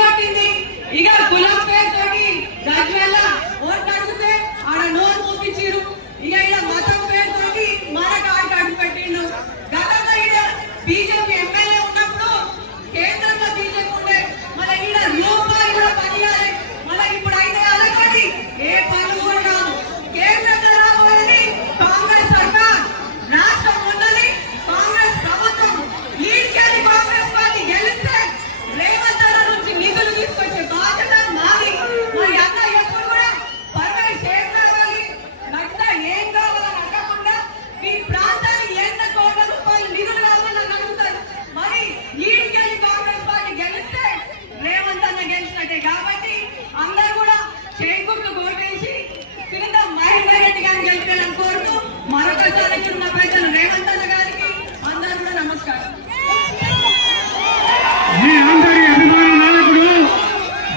కొట్టింది. ఇక కులం పేరుతోటి గజ్వేల్ ఓట్లు అడిగితే ఆడ నోరు చూపించారు. ఇక మతం పేరుతోటి మనకు అడుగు పెట్టిండు. గతంలో ఈడ బీజేపీ ఎమ్మెల్యే ఉన్నప్పుడు కేంద్రంలో బీజేపీ ఉండే మన ఈడ రూపాయి కూడా పనియాలి. మన ఇప్పుడు అయితే అలాంటి ఏ పనులు కూడా రావు. కేంద్రంలో రావాలని కాంగ్రెస్ సర్కార్, రాష్ట్రం ఉన్నది కాంగ్రెస్ ప్రభుత్వం. ఈడికేది కాంగ్రెస్ పార్టీ గెలిస్తే రేవంత్ అన్న నుంచి నిధులు తీసుకొచ్చే బాధ్యత మాది. మరి అన్న ఎప్పుడు కూడా పర్మనెంట్ షేర్ కావాలి, నచ్చ ఏం కావాలని అడగకుండా మీ ప్రాంతానికి ఎంత కోట్ల రూపాయలు నిధులు కావాలని అడుగుతారు. మరి ఈడికేది కాంగ్రెస్ పార్టీ గెలిస్తే రేవంత్ అన్న గెలిచినట్టే. కాబట్టి అందరూ కూడా చేకూర్లు ఓటేసి కింద మహేందర్ రెడ్డి గారిని గెలిపాలని కోరుతూ మరొకసారి ఉన్న పెద్దలు రేవంత్ అన్న గారికి అందరూ కూడా నమస్కారం. మీ అందరి అభిమాన నాయకుడు,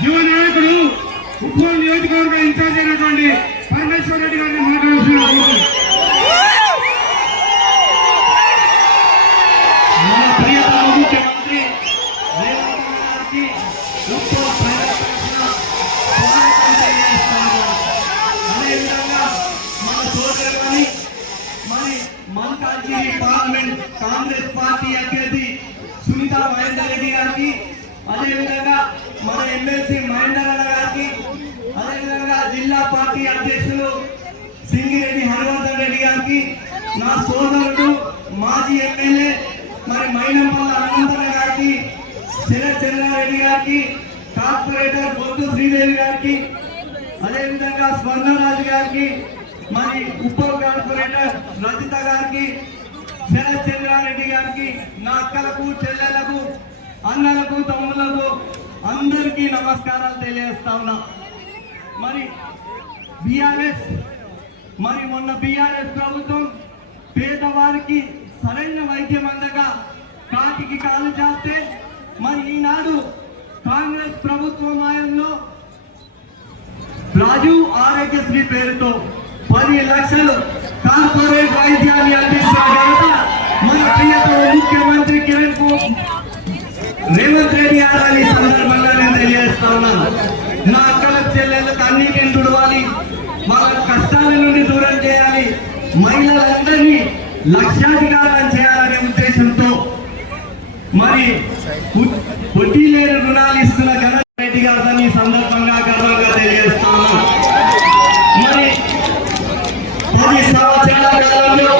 యువ నాయకుడు, ఉప్పల్ నియోజకవర్గ ఇన్ఛార్జ్ అయినటువంటి పరమేశ్వర్ రెడ్డి గారిని మాట్లాడుతున్నారు. మన ప్రియతమ ముఖ్యమంత్రి రేవంత్ గారికి అదేవిధంగా మన సోదరులని మరి మల్కాజ్గిరి పార్లమెంట్ కాంగ్రెస్ పార్టీ అభ్యర్థి సునీత మహేందర్ రెడ్డి గారికి, అదేవిధంగా మన ఎమ్మెల్సీ మహేందర్ అన్న గారికి, అదేవిధంగా జిల్లా పార్టీ అధ్యక్షులు సింగిరెడ్డి హరివర్ధన్ రెడ్డి గారికి, నా సోదరుడు మాజీ ఎమ్మెల్యే మరి మైనంపల్లి అనంతన్న గారికి, శరత్ చంద్రారెడ్డి గారికి, కార్పొరేటర్ బొత్తు శ్రీదేవి గారికి, అదేవిధంగా స్వర్ణరాజు గారికి, మరి ఉప్పల్ కార్పొరేటర్ రజిత గారికి, శరత్ చంద్రారెడ్డి గారికి, నా అక్కలకు, చెల్లెలకు, అన్నలకు, తమ్ములకు అందరికీ నమస్కారాలు తెలియజేస్తా ఉన్నా. మరి బీఆర్ఎస్ మరి మొన్న బీఆర్ఎస్ ప్రభుత్వం పేదవారికి సరైన వైద్యం అందగా కాటికి కాలు చేస్తే మరి ఈనాడు కాంగ్రెస్ ప్రభుత్వం హయాంలో రాజు ఆరోగ్యశ్రీ పేరుతో 10 లక్షలు కార్పొరేట్ వైద్యాన్ని అందిస్తున్న ఘనత మన ప్రియతమ ముఖ్యమంత్రి రేవంత్ రెడ్డి గారి సందర్భంగా నేను తెలియజేస్తా ఉన్నాను. నా అక్కల చెల్లెళ్ళకు అన్నిటిని తుడవాలి, వాళ్ళ కష్టాల నుండి దూరం చేయాలి, మహిళలందరినీ లక్షాధికారం చేయాలనే ఉద్దేశంతో మరి వడ్డీ లేని రుణాలు ఇస్తున్న ఘనత రెడ్డి గారిని ఈ సందర్భంగా గర్వంగా తెలియజేస్తా ఉన్నాను. మరి 10 సంవత్సరాల కాలంలో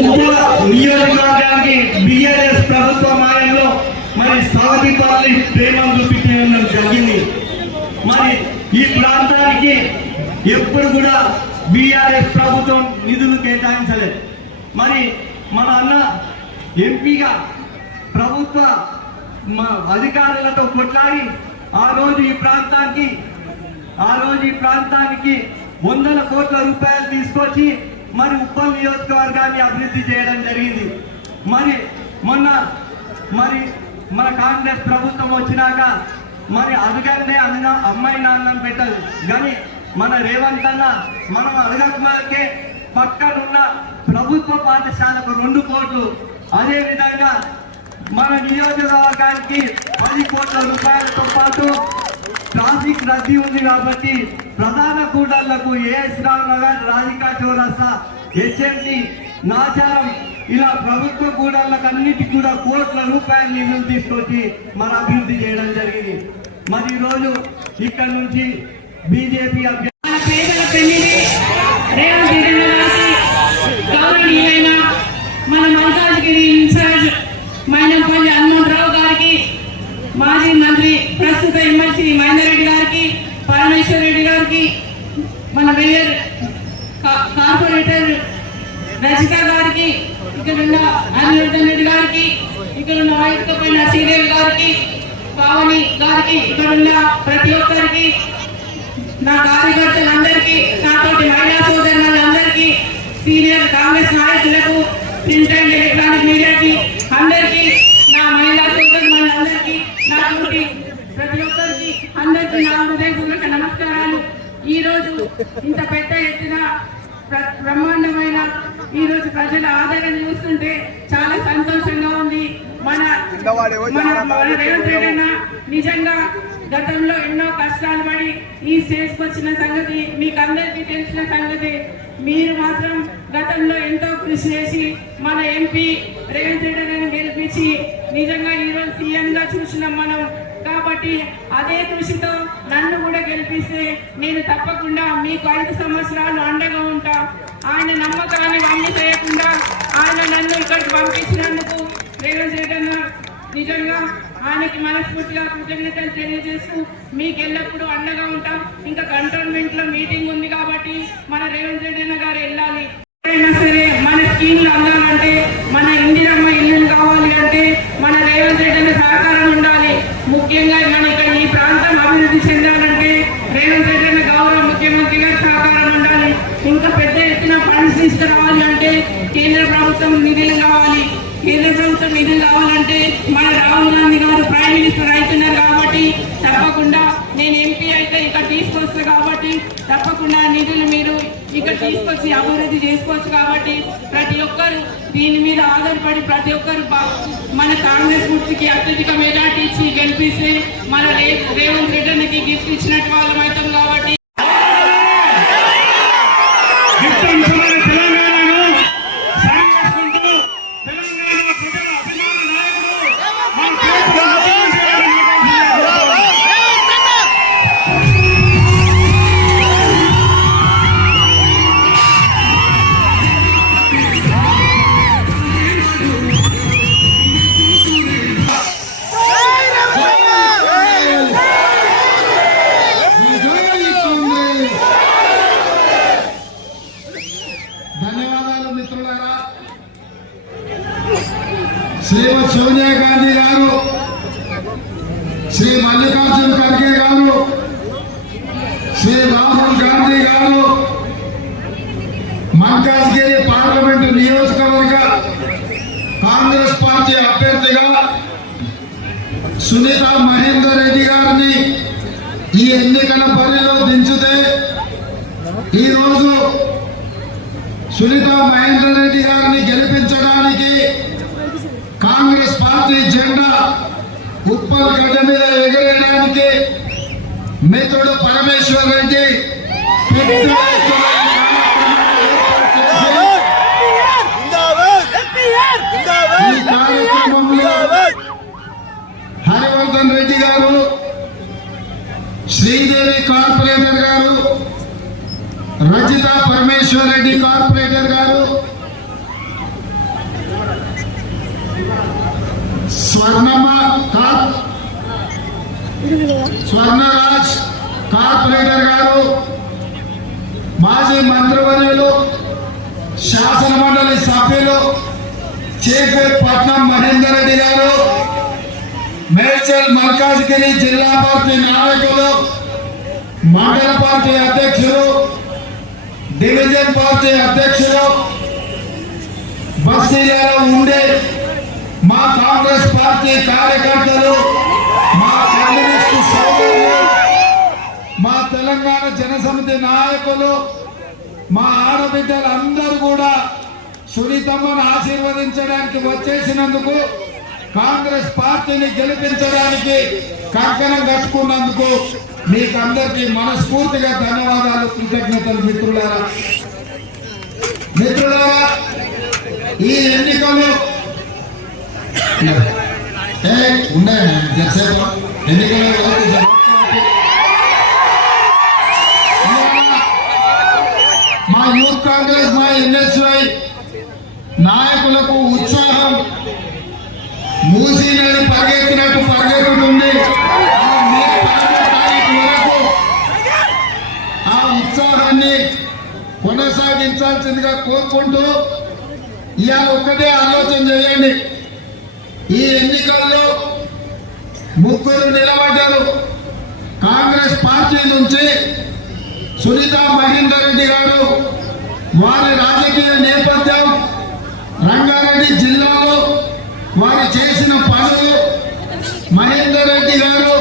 ఉప్పల నియోజకవర్గానికి బీఆర్ఎస్ ప్రభుత్వం హయాంలో మరి సావతి పల్లి ప్రేమను చూపించడం జరిగింది. మరి ఈ ప్రాంతానికి ఎప్పుడు కూడా బీఆర్ఎస్ ప్రభుత్వం నిధులు కేటాయించలేదు. మరి మన అన్న ఎంపీగా ప్రభుత్వ అధికారులతో కొట్లాడి ఆ రోజు ఈ ప్రాంతానికి 100 కోట్ల రూపాయలు తీసుకొచ్చి మరి ఉప్పల్ నియోజకవర్గాన్ని అభివృద్ధి చేయడం జరిగింది. మరి మొన్న మన కాంగ్రెస్ ప్రభుత్వం వచ్చినాక మరి అడగంటే అమ్మాయి నాన్నని పెట్టదు. కానీ మన రేవంత్ అన్న మనం అడగకమాకే పక్కనున్న ప్రభుత్వ పాఠశాలకు 2 కోట్లు, అదేవిధంగా మన నియోజకవర్గానికి 10 కోట్ల రూపాయలతో పాటు ట్రాఫిక్ రద్దీ ఉంది కాబట్టి ప్రధాన కూడళ్లకు ఏఎస్ రావు నగర్, రాధికా చౌరస్తా, హెచ్ఎండి, నాచారం ఇలా ప్రభుత్వ కూడళ్లకు అన్నిటికీ కూడా కోట్ల రూపాయల నిధులు తీసుకొచ్చి మన అభివృద్ధి చేయడం జరిగింది. మరి ఈరోజు ఇక్కడ నుంచి బీజేపీ మన మల్కాజ్గిరి ఇన్ఛార్జ్ మైనంపల్లి హనుమంతరావు గారికి, మాజీ మంత్రి ప్రస్తుత ఎమ్మెల్సీ మహేందర్ రెడ్డి గారికి, పరమేశ్వర్ రెడ్డి గారికి, మన మేయర్ కార్పొరేటర్ రజిత గారికి, ఇక్కడున్న హరివర్ధన్ రెడ్డి గారికి, ఇక్కడున్న వైద్య పైన శ్రీదేవి గారికి, పావని గారికి, ఇక్కడున్న ప్రతి ఒక్కరికి, నా కార్యకర్తలందరికీ, నాతోటి మహిళా సోదరులందరికీ, సీనియర్ కాంగ్రెస్ నాయకులకు, ప్రింట్ అండ్ ఎలక్ట్రానిక్ మీడియాకి అందరికీ, నా మహిళా సోదరులందరికీ, నాతోటి ప్రతి ఒక్కరికి అందరికీ నా హృదయపూర్వక నమస్కారాలు. ఈ రోజు ఇంత పెద్ద ఎత్తున బ్రహ్మాండమైన ఈ రోజు ప్రజల ఆదరణ చూస్తుంటే చాలా సంతోషంగా ఉంది. మన రేవంత్ రెడ్డి నిజంగా గతంలో ఎన్నో కష్టాలు పడి ఈ స్టేజ్కి వచ్చిన సంగతి మీకు అందరికీ తెలిసిన సంగతి. మీరు మాత్రం గతంలో ఎంతో కృషి చేసి మన ఎంపీ రేవంత్ రెడ్డి గారిని గెలిపించి నిజంగా ఈరోజు సీఎంగా చూసినాం మనం. కాబట్టి అదే కృషితో నన్ను కూడా గెలిపిస్తే నేను తప్పకుండా మీకు 5 సంవత్సరాలు అండగా ఉంటా. ఆయన నమ్మకాన్ని వమ్ము చేయకుండా ఆయన నన్ను ఇక్కడికి పంపించినందుకు రేవంత్ రెడ్డి అన్న నిజంగా ఆయనకి మనస్ఫూర్తిగా కృతజ్ఞతలు తెలియజేస్తూ మీకు ఎల్లప్పుడూ అండగా ఉంటాం. ఇంకా కంటోన్మెంట్ లో మీటింగ్ ఉంది కాబట్టి మన రేవంత్ రెడ్డి అన్న గారు వెళ్ళాలి. అయినా సరే మన స్కీమ్లు అందాలంటే, మన ఇందిరమ్మ ఇల్లు కావాలి అంటే మన రేవంత్ రెడ్డి అన్న సహకారం ఉండాలి. ముఖ్యంగా మన ఇక్కడ ఈ ప్రాంతం అభివృద్ధి చెందాలంటే రేవంత్ రెడ్డి అన్న గౌరవ ముఖ్యమంత్రి గారి సహకారం ఉండాలి. ఇంకా పెద్ద ఎత్తున ఫండ్స్ తీసుకురావాలి అంటే కేంద్ర ప్రభుత్వం నిధులు కావాలి. కేంద్ర ప్రభుత్వం నిధులు కావాలంటే మన రాహుల్ గాంధీ గారు ప్రైమ్ మినిస్టర్ అవుతున్నారు కాబట్టి తప్పకుండా నేను ఎంపీ అయితే ఇక్కడ తీసుకొస్తా కాబట్టి తప్పకుండా నిధులు మీరు ఇక్కడ తీసుకొచ్చి అభివృద్ధి చేసుకోవచ్చు. కాబట్టి ప్రతి ఒక్కరు దీని మీద ఆధారపడి ప్రతి ఒక్కరు మన కాంగ్రెస్ గుర్తుకి అత్యధిక మెజార్టీ ఇచ్చి గెలిపిస్తే మన రేవంత్ రెడ్డికి గిఫ్ట్ ఇచ్చినట్టు వాళ్ళం అవుతాం. కాబట్టి శ్రీమతి సోనియా గాంధీ గారు, శ్రీ మల్లికార్జున ఖర్గే గారు, శ్రీ రాహుల్ గాంధీ గారు మల్కాజ్గిరి పార్లమెంటు నియోజకవర్గ కాంగ్రెస్ పార్టీ అభ్యర్థిగా సునీత మహేందర్ రెడ్డి గారిని ఈ ఎన్నికల బరిలో దించితే ఈరోజు సునీత మహేందర్ రెడ్డి గారిని గెలిపించడానికి కాంగ్రెస్ పార్టీ జెండా ఉప్పల్ గడ్డ మీద ఎగరేయడానికి మిత్రుడు పరమేశ్వర్ రెడ్డి ఈ కార్యక్రమంలో హరివర్ధన్ రెడ్డి గారు, శ్రీదేవి కార్పొరేటర్ గారు, రజిత పరమేశ్వర్ రెడ్డి కార్పొరేటర్ గారు, స్వర్ణరాజ్ కార్పొరేటర్ గారు, మాజీ మంత్రివర్యులు, శాసన మండలి సభ్యులు చీఫ్ పట్నం మహేందర్ రెడ్డి గారు, మేడ్చల్ మల్కాజ్గిరి జిల్లా పార్టీ నాయకులు, మండల పార్టీ అధ్యక్షులు, డివిజన్ పార్టీ అధ్యక్షులు, బస్తీలలో ఉండే మా కాంగ్రెస్ పార్టీ కార్యకర్తలు, మా కమ్యూనిస్టు సోదరులు, మా తెలంగాణ జనసమితి నాయకులు, మా ఆడబిడ్డలందరూ కూడా సునీతమ్మను ఆశీర్వదించడానికి వచ్చేసినందుకు, కాంగ్రెస్ పార్టీని గెలిపించడానికి కంకణం కట్టుకున్నందుకు మీకందరికీ మనస్ఫూర్తిగా ధన్యవాదాలు, కృతజ్ఞతలు. మిత్రులారా, ఈ ఎన్నికలు మా యూత్ కాంగ్రెస్, మా ఎన్ఎస్వై నాయకులకు ఉత్సాహం మూసీ నది పరిగెత్తినట్టు పరిగెత్తుతుంది. ఆ ఉత్సాహాన్ని కొనసాగించాల్సిందిగా కోరుకుంటూ ఇవాళ ఒక్కటే ఆలోచన చేయండి. ఈ ఎన్నికల్లో 3 నిలబడ్డారు. కాంగ్రెస్ పార్టీ నుంచి సునీత మహేందర్ రెడ్డి గారు, వారి రాజకీయ నేపథ్యం, రంగారెడ్డి జిల్లాలో వారు చేసిన పనులు, మహేందర్ రెడ్డి గారు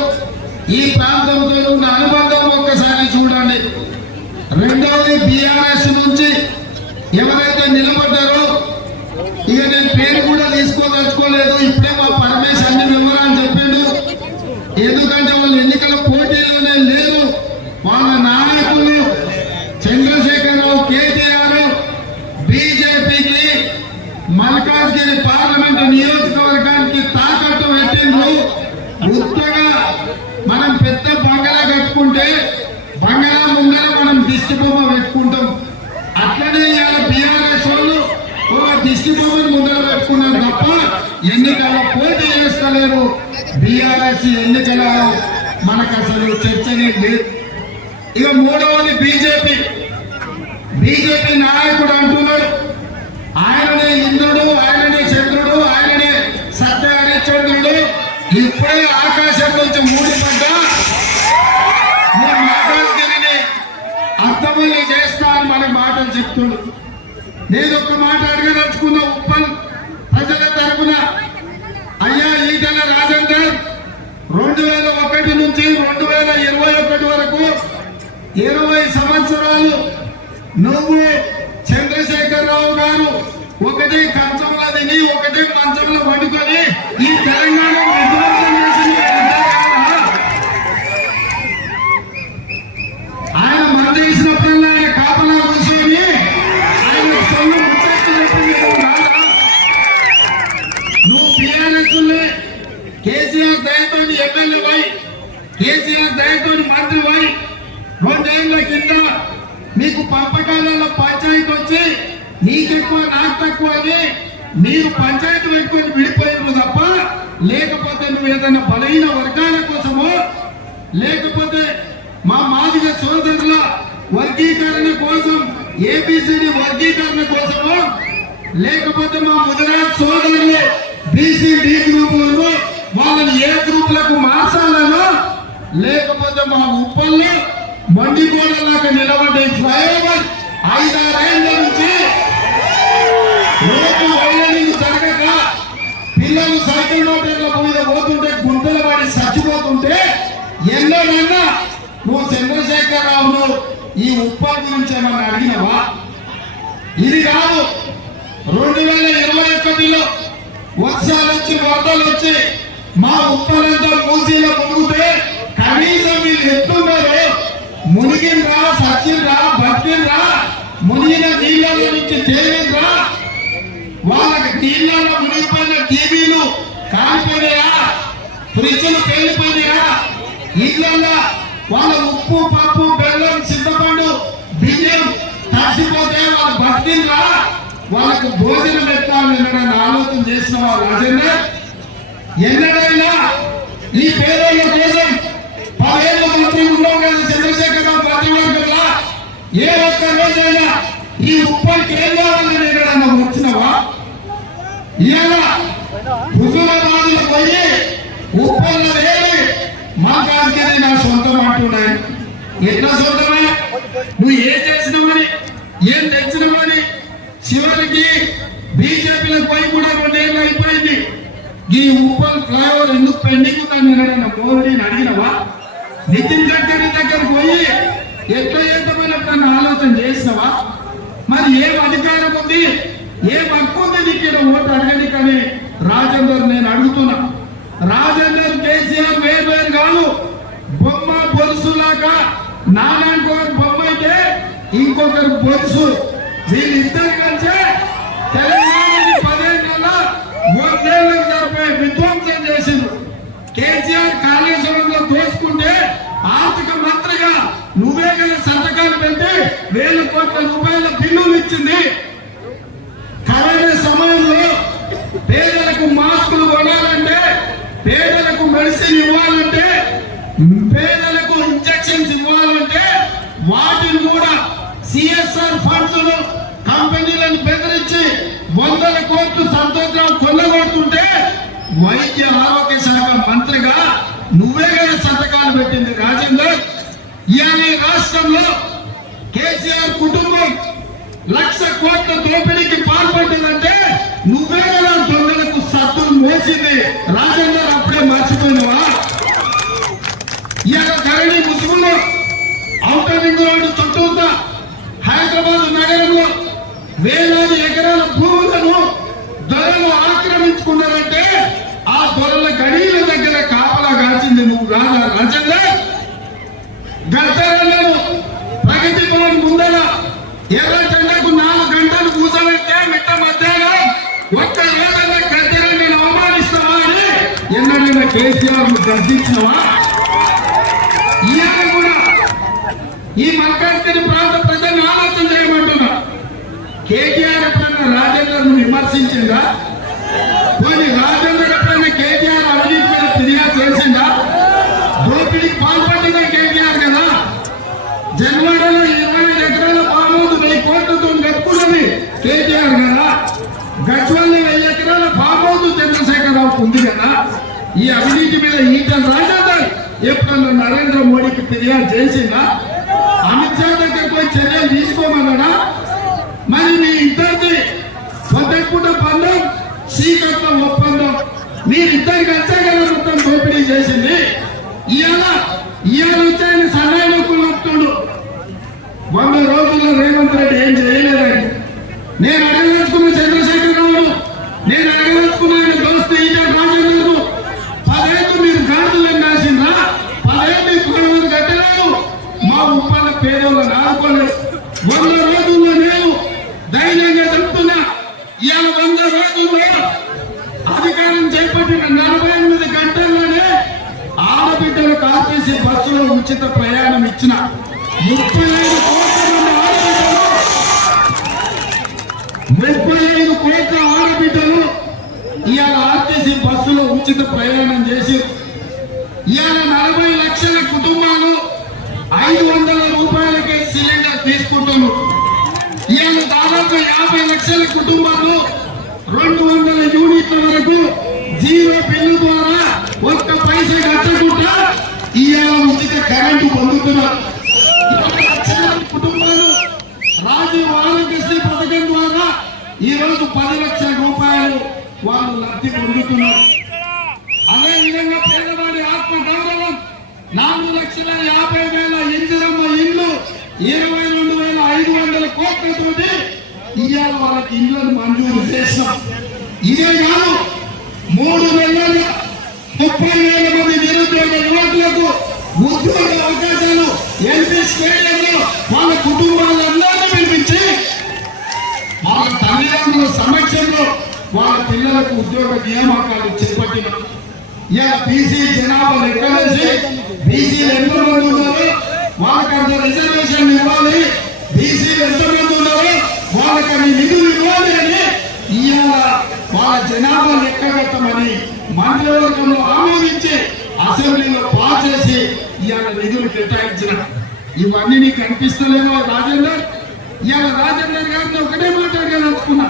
ఈ ప్రాంతంతో ఉన్న అనుబంధం ఒక్కసారి చూడండి. రెండవది, బీఆర్ఎస్ నుంచి ఎవరైతే నిలబడ్డారో, ఇక నేను పేరు కూడా తీసుకోదలుచుకోలేదు, ఇప్పుడే మా పరమేశ్ అన్ని వివరాలు చెప్పిండు. ఎందుకంటే వాళ్ళు ఎన్నికల దిష్టి బొమ్మ పెట్టుకుంటాం. అట్లనే ఇవాళ బీఆర్ఎస్ వాళ్ళు ఒక దిష్టి బొమ్మను ముందర పెట్టుకున్నారు తప్ప ఎన్నికల్లో పోటీ చేస్తలేరు. బీఆర్ఎస్ ఎన్నికలలో మనకు అసలు చర్చనే లేదు. ఇక మూడవది బీజేపీ నాయకుడు అంటున్నాడు ఆయననే ఇంద్రుడు, ఆయననే చంద్రుడు, ఆయననే సత్యహరిశ్చంద్రుడు. ఇప్పుడే ఆకాశం నుంచి మూడిపడ్డా నేను నాగార్జునని అర్థమల్లి చేస్తా అని మన మాటలు చెప్తుండు. నేను ఒక మాట అడగదలుచుకున్న ఉప్పల్ ప్రజల తరఫున, అయ్యా ఈటెల రాజేందర్ 2001 నుంచి 2021 వరకు 20 సంవత్సరాలు నువ్వు చంద్రశేఖరరావు గారు ఒకటే కంచంలో తిని ఒకటే మంచంలో వండుకొని ఈ తెలంగాణ విధ్వంసం చేసింది. ఆయన మంది చేసినప్పుడల్లా ఆయన కాపలా కూర్చొని ఆయన సొంత ముచ్చట్లు చెప్పింది. నువ్వు బీఆర్ఎస్ కేసీఆర్ దయతో ఎమ్మెల్యే పోయి కేసీఆర్ దయతో మంత్రి పోయి 2 ఏళ్ల కింద మీకు పంపకాలలో పంచాయతీ వచ్చి నీకెక్కువ నాకు తక్కువ అని మీరు పంచాయతీ పెట్టుకొని విడిపోయారు తప్ప, లేకపోతే నువ్వు ఏదైనా బలహీన వర్గాల కోసమో లేకపోతే మా మాదిగ సోదరుల వర్గీకరణ కోసం ఏబిసిడి వర్గీకరణ కోసమో లేకపోతే మా ముదిరాజ్ సోదరులు బీసీ డి గ్రూపులను వాళ్ళని ఏ గ్రూపులకు మార్చాలనో లేకపోతే మా ఉప్పల్లో మండిగోడలాగా నిలబడ్డే ఫ్లైఓవర్ 5-6 ఏళ్ల నుంచి రోడ్డు వైలనింగ్ జరగక పిల్లలు సైకిల్ మోటార్ల మీద పోతుంటే గుంతలు పడి చచ్చిపోతుంటే ఎన్నోనన్నా నువ్వు చంద్రశేఖరరావును ఈ ఉప్పల్ గురించి ఏమన్నా అడిగినవా? ఇది కాదు 2021లో వర్షాలు వచ్చి వరదలు వచ్చి మా ఉప్పలంతా మూసీలో మునిగితే కనీసం వీళ్ళు ఎత్తున్నారు మునిగిండ్రా, సచ్చిండ్రా, బతికిండ్రా, మునిగిన నీళ్ళలో నుంచి తేలిండ్రా, వాళ్ళకి నీళ్ళలో మునిగిపోయిన టీవీలు కాలిపోయినాయా, ఫ్రిడ్జ్లు పేలిపోయినాయా, ఇళ్ళల్లో వాళ్ళ ఉప్పు పప్పు బెల్లం చింతపండు బియ్యం తడిసిపోతే వాళ్ళు బతికిండ్రా, వాళ్ళకు భోజనం పెట్టాలని ఆలోచన చేసిన వాళ్ళు రాజేందర్ ఎన్నడైనా ఈ పేదల కోసం 10 ఏళ్ళ మంత్రి ఉండవు కదా చంద్రశేఖరరావు మంత్రివర్గంలో ఏ ఒక్క రోజైనా ఈ ఉప్పల్కి ఏం కావాలని ఎక్కడన్నా వచ్చినవా? ఇలా హుజూరాబాద్లో పోయి ఉప్పల్లో వేడి మా కాదుకే నా సొంతం అంటున్నాయి. ఎట్లా సొంతమే? నువ్వు ఏం చేసినావని ఏం తెచ్చినావని చివరికి బీజేపీలకు పోయి కూడా 2 ఏళ్ళు అయిపోయింది. ఈ ఉప్పల్ ఫ్లైఓవర్ ఎందుకు పెండింగ్ ఉందని మోదీని అడిగినవా? నితిన్ గడ్కరీ దగ్గరకు పోయి ఎట్లా చేద్దామని ఆలోచన చేసినవా? మరి ఏం అధికారం ఉంది, ఏం హక్కు ఉంది నీకు ఇక్కడ ఓటు అడగని? కానీ రాజేందర్ నేను అడుగుతున్నా, రాజేందర్ కేసీఆర్ వేరు కాదు, బొమ్మ బొలుసులాగా నానాంటి బొమ్మ అయితే ఇంకొకరు బొలుసు, వీళ్ళిద్దరు కలిసే తెలంగాణని 10 ఏళ్లలో 100 ఏళ్ళకి జరిపోయి విధ్వంసం చేసింది. కేసీఆర్ కాళేశ్వరంలో దోసుకుంటే ఆర్థిక మంత్రిగా నువ్వే కదా సంతకాలు పెట్టి 1000 కోట్ల రూపాయల బిల్లులు ఇచ్చింది. కరోనా సమయంలో పేదలకు మాస్కులు కొనాలంటే, పేదలకు మెడిసిన్ ఇవ్వాలంటే, పేదలకు ఇంజక్షన్స్ ఇవ్వాలంటే వాటిని కూడా సిఎస్ఆర్ ఫండ్స్ కంపెనీలను బెదిరించి 100 కోట్లు సంతోషం కొల్లగొడుతుంటే వైద్య ఆరోగ్య శాఖ మంత్రిగా నువ్వే కదా సంతకాలు పెట్టింది రాజేందర్. ఇవాళ రాష్ట్రంలో కేసీఆర్ కుటుంబం 1,00,000 కోట్ల దోపిడీకి పాల్పడిందంటే నువ్వే కదా దొంగలకు సత్తులు మోసింది రాజేందర్. అప్పుడే మర్చిపోయినవా? ఇవాళ ధరణి ముసుగులో ఔటర్ రింగ్ రోడ్డు చుట్టూతా హైదరాబాద్ నగరంలో వేలాది ఎకరాల భూములను దొరలు ఆక్రమించుకున్నారంటే ఆ దొరల గడీల దగ్గర కాపలా కాల్చింది నువ్వు రాజా రాజేందర్. గద్దెలను ప్రగతి భవన్ ముందర ఎర్ర జెండాకు 4 గంటలు కూర్చోబెట్టే మిట్ట మధ్యాహ్నం ఒక్క రోజైనా గద్దెలను అవమానిస్తావా అని ఎన్నడైనా కేసీఆర్ గద్దించినవా? ఈ మల్కాజ్గిరి ప్రాంత ప్రజల్ని ఆలోచన చేయమంటున్నా. కేటీఆర్ ఎప్పుడన్నా రాజేందర్ను విమర్శించిందా? కొన్ని రాజేందర్ ఎప్పుడన్నా కేటీఆర్ అవినీతి మీద ఫిర్యాదు చేసిందా? దోపిడీకి పాల్పడిందా కేటీఆర్ కదా? జన్వాడలో 25 ఎకరాల పామోదు 1000 కోట్లతో గట్టుకున్నది కేటీఆర్ కదా? గట్వల్లో 1000 ఎకరాల పామోదు చంద్రశేఖరరావుకు ఉంది కదా? ఈ అవినీతి మీద ఈటల రాజేందర్ ఎప్పుడన్నా నరేంద్ర మోడీకి ఫిర్యాదు చేసిందా? అమిత్ షా దగ్గరకు పోయి చర్యలు తీసుకోమన్నాడా? మరి మీ ఇద్దరిది పొద్దుట బంధం శ్రీకట్ల ఒప్పందం మీరిద్దరు కలిసే కదా మొత్తం దోపిడీ చేసింది. ఇవాళ వచ్చి ఆయన సహాయంకు వస్తుండు. 100 రోజుల్లో రేవంత్ రెడ్డి ఏం చేయలేదండి. నేను అడగదలుచుకున్న చంద్రశేఖరరావు, నేను అడగదలుచుకున్న ఆయన దోస్తు ఈటల రాజేందర్ను 10 ఏళ్ళు మీరు గాడులను రాసిందా? 10 ఏళ్ళు కొనవలు కట్టలేదు. మా ఉప్పాల పేదోళ్ళని ఆడుకోలేదు. 100 రోజుల్లో నేను ధైర్యంగా చెప్తున్నా. ఇవాళ 100 రోజుల్లో అధికారం చేపట్టిన 48 గంటల్లోనే ఆడబిడ్డలకు ఆర్టీసీ బస్సులో ఉచిత ప్రయాణం ఇచ్చిన 35 కోట్ల ఆడబిడ్డలు ఇవాళ ఆర్టీసీ బస్సులో ఉచిత ప్రయాణం చేసి ఇవాళ 40 లక్షల కుటుంబాలు 500 రూపాయలకే సిలిండర్ తీసుకుంటున్నారు. ఇవాళ దాదాపు 50 లక్షల కుటుంబాలు 200 యూనిట్ల వరకు జీరో బిల్లు ద్వారా ఒక్క పైసా కట్టకుండా ఇవాళ ఉచిత కరెంటు పొందుతున్నారు. 20 లక్షల కుటుంబాలు రాజీవ్ ఆరోగ్యశ్రీ పథకం ద్వారా ఈ రోజు 10 లక్షల రూపాయలు వాళ్ళు లబ్ధి పొందుతున్నారు. అదే విధంగా పేదవాడి ఆత్మ గౌరవం 4,50,000 ఇందిరమ్మ ఇల్లు 22,500 కోట్లతోటి ఇవాళ వాళ్ళకి ఇళ్లను మంజూరు చేస్తాం. ఇదే కాదు 3 నెలల్లో 30,000 మంది నిరుద్యోగ యువకులకు ఉద్యోగ అవకాశాలు ఎంపీ స్టేడియంలో వాళ్ళ కుటుంబాలందరినీ పిలిపించి వాళ్ళ తల్లిదండ్రుల సమక్షంలో వాళ్ళ పిల్లలకు ఉద్యోగ నియామకాలు చేపట్టిన ఇలా బీసీ జనాభా లెక్కలేసి బీసీలు ఎంతమంది ఉన్నారు వాళ్ళకి అంత రిజర్వేషన్ ఇవ్వాలి, బీసీలు ఎంతమంది ఉన్నారు వాళ్ళకి అన్ని నిధులు ఇవ్వాలి అని ఇవాళ వాళ్ళ జనాభా లెక్కగట్టమని మంత్రివర్గంలో ఆమోదించి అసెంబ్లీలో పాస్ చేసి ఇవాళ నిధులు కేటాయించిన. ఇవన్నీ నీకు అనిపిస్తలేమో రాజేందర్? ఇవాళ రాజేందర్ గారిని ఒకటే మాట్లాడగలుగుతున్నా.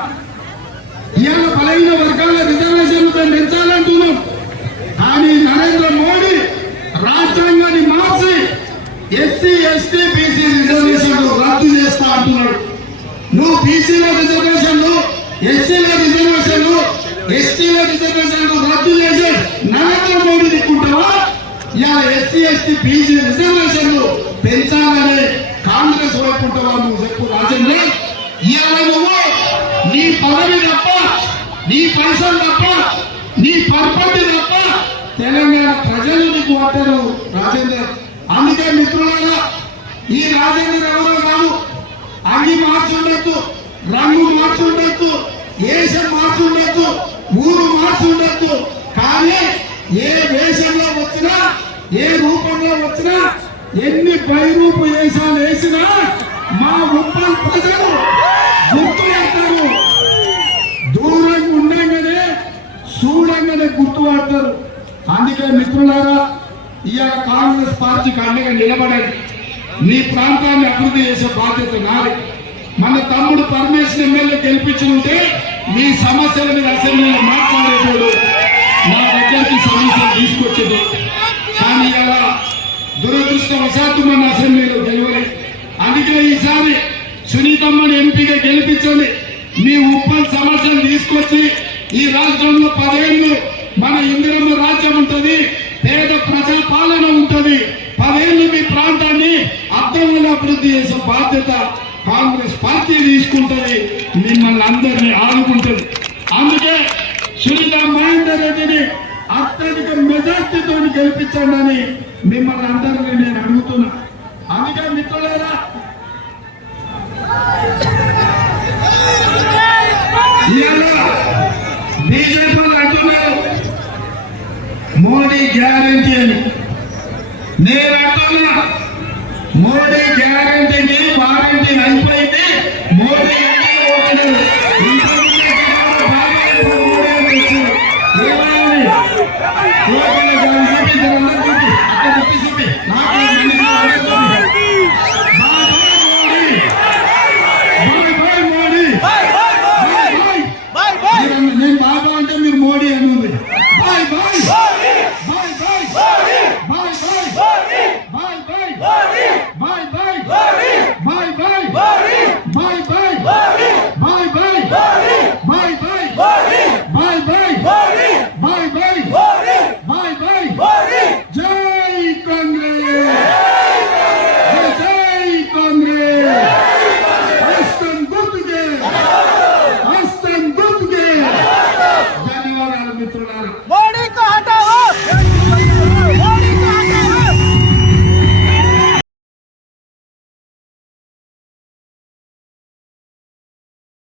ఇవాళ బలహీన వర్గాల రిజర్వేషన్లు పెంచాలంటున్నాం. కానీ నరేంద్ర మోడీ రాజ్యాంగాన్ని మార్చి ఎస్సీ ఎస్టీ బీసీ రిజర్వేషన్లు రద్దు చేస్తా అంటున్నాడు. నువ్వు బీసీల రిజర్వేషన్లు, ఎస్సీల రిజర్వేషన్లు, ఎస్టీల రిజర్వేషన్లు రద్దు చేసి నరేంద్ర మోడీ దిక్కుంటావా? ఇలా ఎస్సీ ఎస్టీ బీసీ రిజర్వేషన్లు పెంచాలని కాంగ్రెస్ వైపుంటావా? నువ్వు చెప్పు రాజేంద్ర. ఇవాళ నువ్వు నీ పదవి తప్ప, నీ పైసలు తప్ప, నీ పర్పతి తప్ప తెలంగాణ ప్రజలు నీకు అంటారు రాజేందర్. అందుకే మిత్రులారా, ఈ రాజేందర్ ఎవరో కాదు. అంగి మార్చుండొచ్చు, రంగు మార్చుండొచ్చు, వేషం మార్చుండొచ్చు, ఊరు మార్చుండొచ్చు, కానీ ఏ వేషంలో వచ్చినా, ఏ రూపంలో వచ్చినా, ఎన్ని బైరూపు వేషాలు వేసినా మా ఉప్పల్ ప్రజలు గుర్తుపడతారు. దూరంగా ఉండగానే చూడంగానే గుర్తుపడతారు. అందుకే మిత్రులారా, ఇవాళ కాంగ్రెస్ పార్టీకి అండగా నిలబడండి. మీ ప్రాంతాన్ని అభివృద్ధి చేసే బాధ్యత నాది. మన తమ్ముడు పరమేశ్వర్ ఎమ్మెల్యే గెలిపించుంటే మీ సమస్యల మీద అసెంబ్లీలో మాట్లాడేటోడు, మా దగ్గరికి సమస్యలు తీసుకొచ్చేది. కానీ ఇలా దురదృష్టవశాత్తు మన అసెంబ్లీలో గెలవలేదు. అందుకే ఈసారి సునీతమ్మని ఎంపీగా గెలిపించండి. మీ ఉప్పల్ సమస్యలు తీసుకొచ్చి ఈ రాష్ట్రంలో 10 ఏళ్ళు మన ఇందిరమ్మ రాజ్యం ఉంటుంది, పేద ప్రజా పాలన ఉంటుంది. 10 ఏళ్ళు మీ ప్రాంతాన్ని అర్థంలో అభివృద్ధి చేసే బాధ్యత కాంగ్రెస్ పార్టీ తీసుకుంటుంది, మిమ్మల్ని అందరినీ ఆదుకుంటుంది. అందుకే సునీత మహేందర్ రెడ్డిని అత్యధిక మెజార్టీతో గెలిపించండి అని మిమ్మల్ని అందరినీ నేను అడుగుతున్నా. అందుకే మిత్రులారా, బీజేపీ అంటున్నారు మోడీ గ్యారంటీ అని. నేను అంటున్నా మోడీ గ్యారంటీ వారంటీ అయిపోయింది. మోడీ ఏమైంది?